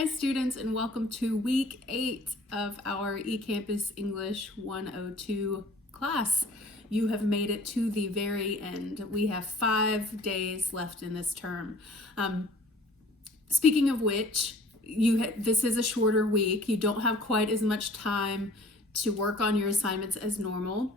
Hi students, and welcome to week 8 of our eCampus English 102 class. You have made it to the very end. We have 5 days left in this term. Speaking of which, this is a shorter week. You don't have quite as much time to work on your assignments as normal.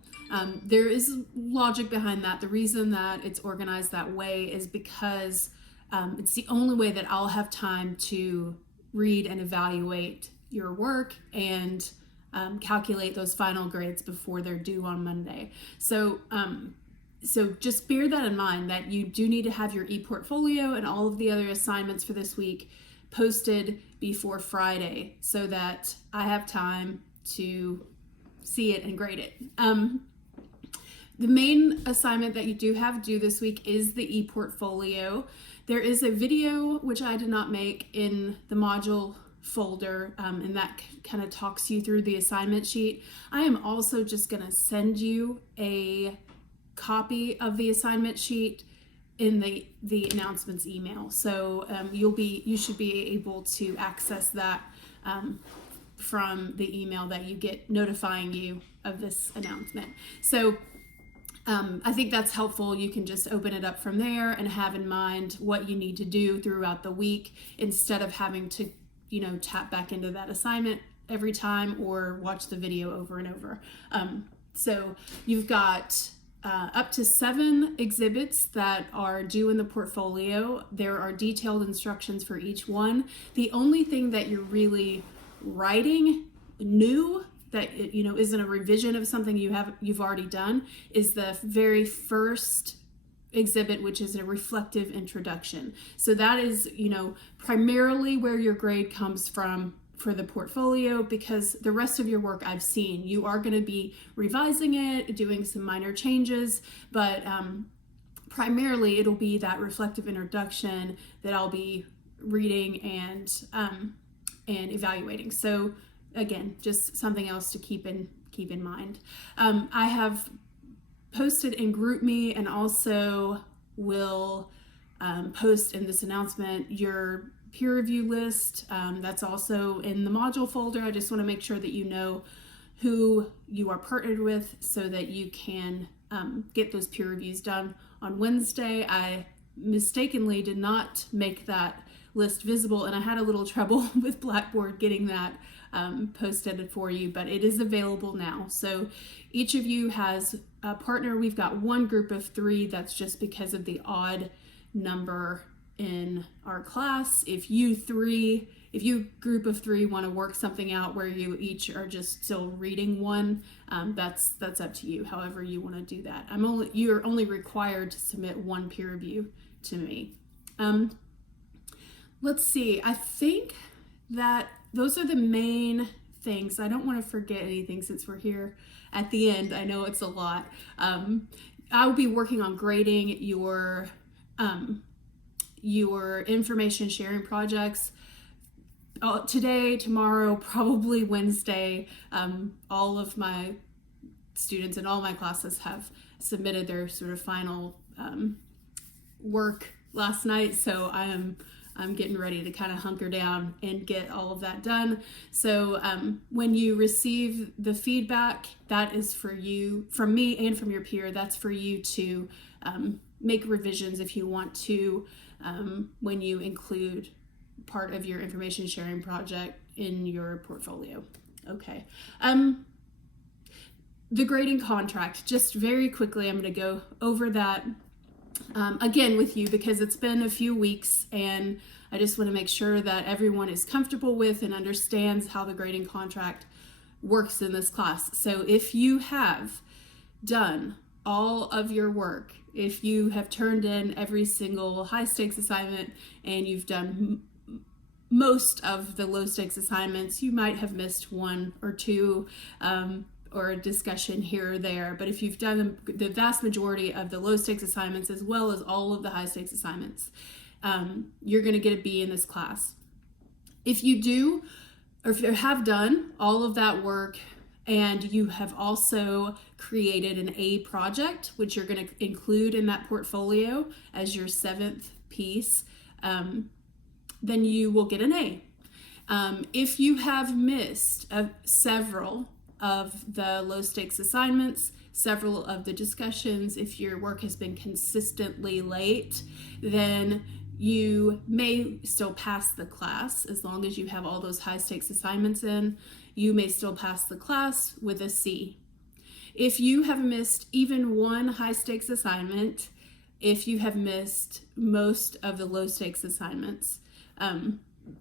There is logic behind that. The reason that it's organized that way is because it's the only way that I'll have time to read and evaluate your work and calculate those final grades before they're due on Monday. So just bear that in mind, that you do need to have your ePortfolio and all of the other assignments for this week posted before Friday so that I have time to see it and grade it. The main assignment that you do have due this week is the ePortfolio. There is a video which I did not make in the module folder, and that kind of talks you through the assignment sheet. I am also just going to send you a copy of the assignment sheet in the announcements email. So you should be able to access that from the email that you get notifying you of this announcement. So I think that's helpful. You can just open it up from there and have in mind what you need to do throughout the week instead of having to, tap back into that assignment every time or watch the video over and over. So you've got up to 7 exhibits that are due in the portfolio. There are detailed instructions for each one. The only thing that you're really writing new that isn't a revision of something you've already done is the very first exhibit, which is a reflective introduction. So that is primarily where your grade comes from for the portfolio, because the rest of your work I've seen. You are going to be revising it, doing some minor changes, but primarily it'll be that reflective introduction that I'll be reading and evaluating. So again, just something else to keep in mind. I have posted in GroupMe and also will post in this announcement your peer review list. That's also in the module folder. I just want to make sure that you know who you are partnered with so that you can get those peer reviews done on Wednesday. I mistakenly did not make that list visible, and I had a little trouble with Blackboard getting that posted for you, but it is available now. So each of you has a partner. We've got one group of 3. That's just because of the odd number in our class. If you group of 3 want to work something out where you each are just still reading one, that's up to you. However you want to do that. You're only required to submit one peer review to me. Let's see. I think that those are the main things. I don't want to forget anything since we're here at the end. I know it's a lot. I'll be working on grading your information sharing projects today, tomorrow, probably Wednesday. All of my students in all my classes have submitted their sort of final work last night, so I'm getting ready to kind of hunker down and get all of that done. So when you receive the feedback, that is for you, from me and from your peer. That's for you to make revisions if you want to, when you include part of your information sharing project in your portfolio. Okay. The grading contract, just very quickly, I'm going to go over that again with you because it's been a few weeks and I just want to make sure that everyone is comfortable with and understands how the grading contract works in this class. So if you have done all of your work, if you have turned in every single high stakes assignment and you've done most of the low stakes assignments, you might have missed 1 or 2 or a discussion here or there. But if you've done the vast majority of the low stakes assignments as well as all of the high stakes assignments, you're going to get a B in this class. If you do, or if you have done all of that work and you have also created an A project, which you're going to include in that portfolio as your 7th piece, then you will get an A. If you have missed several of the low stakes assignments, several of the discussions, if your work has been consistently late, then you may still pass the class as long as you have all those high stakes assignments in. You may still pass the class with a C. If you have missed even one high stakes assignment, if you have missed most of the low stakes assignments,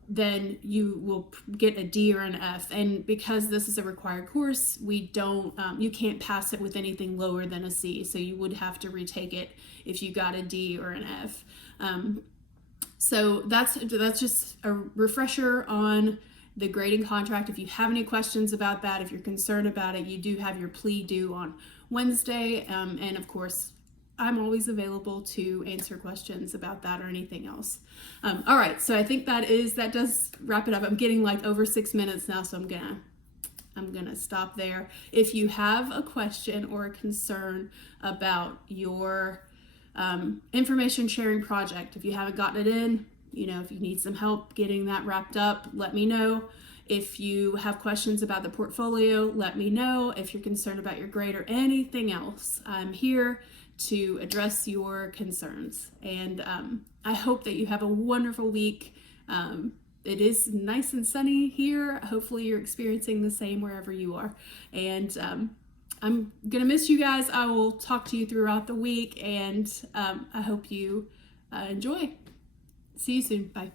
then you will get a D or an F. And because this is a required course, you can't pass it with anything lower than a C. So you would have to retake it if you got a D or an F. So that's just a refresher on the grading contract. If you have any questions about that, if you're concerned about it, you do have your plea due on Wednesday. And of course, I'm always available to answer questions about that or anything else. All right, so I think that does wrap it up. I'm getting like over 6 minutes now, so I'm gonna stop there. If you have a question or a concern about your information sharing project, if you haven't gotten it in, if you need some help getting that wrapped up, let me know. If you have questions about the portfolio, let me know. If you're concerned about your grade or anything else, I'm here to address your concerns. And I hope that you have a wonderful week. It is nice and sunny here. Hopefully you're experiencing the same wherever you are. And I'm gonna miss you guys. I will talk to you throughout the week, and I hope you enjoy. See you soon. Bye.